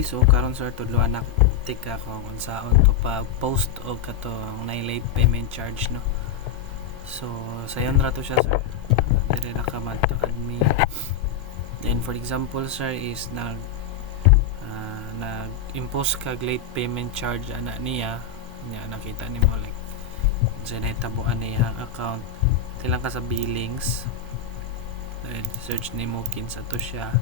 Okay, so karon sir tudloan na tika ko kung saan to pa post o kato ang late payment charge no. So sayon ra to siya sir. Dire na ka to admin. Then for example sir is nag-impose kag late payment charge ana niya nya nakita nimo like sa nahitabuan niya ang account tilang ka sa billings. Then search nimo kinsa to siya.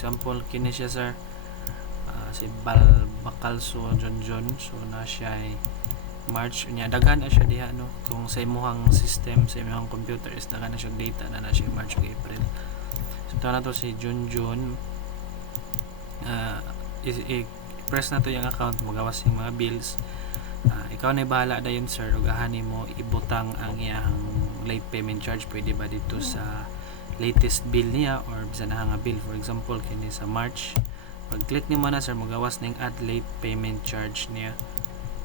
Example kini siya sir, si Bakalso John, so na siya ay March nya daghan na siya diha no, kung sa imong system sa imong computer is daghan na siya data na siya March ug April. So ito na to si June i-press na to yung account magawas yung mga bills. Ikaw na bahala dayon sir ug ahani mo ibutang ang iyang late payment charge. Pwede ba dito sa latest bill niya or bisan na nga bill, for example kini sa March, pag click nimo na sir magawas ning add late payment charge niya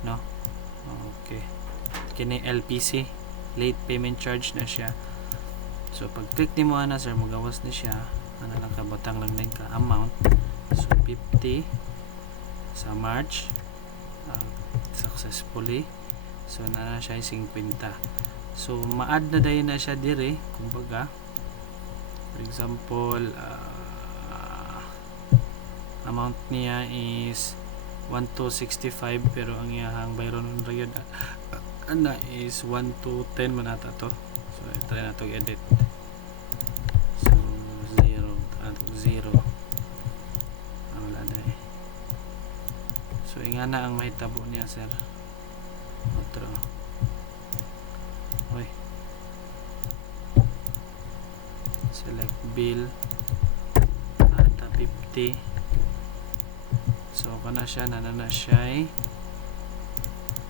no. Okay, kini LPC late payment charge na siya. So pag click nimo na sir magawas na siya ano lang kabutang lang din ka amount. So 50 sa March successfully, so na siya 50. So ma-add na dayon na siya dire kumbaga. For example, amount niya is 1265 pero ang iyang bayron rayod ana is 1210 man ata to. So try na to edit. So 0 wala na eh. So ingana ang mahitabo niya sir. Otro. Oy. Select bill ata 50. So kana siya na siya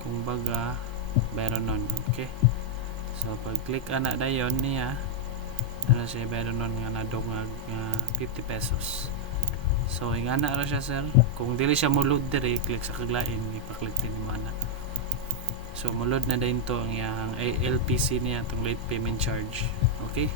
kumbaga bayron nun. Okay, so pag click ana dayon niya ana siya bayron nun nga nadungag 50 pesos. So ingana ra siya sir, kung dili siya mulod dire click sa kaglain ipa-click din mo ana. So mulod na din to ang iyang LPC niya tong late payment charge. Okay.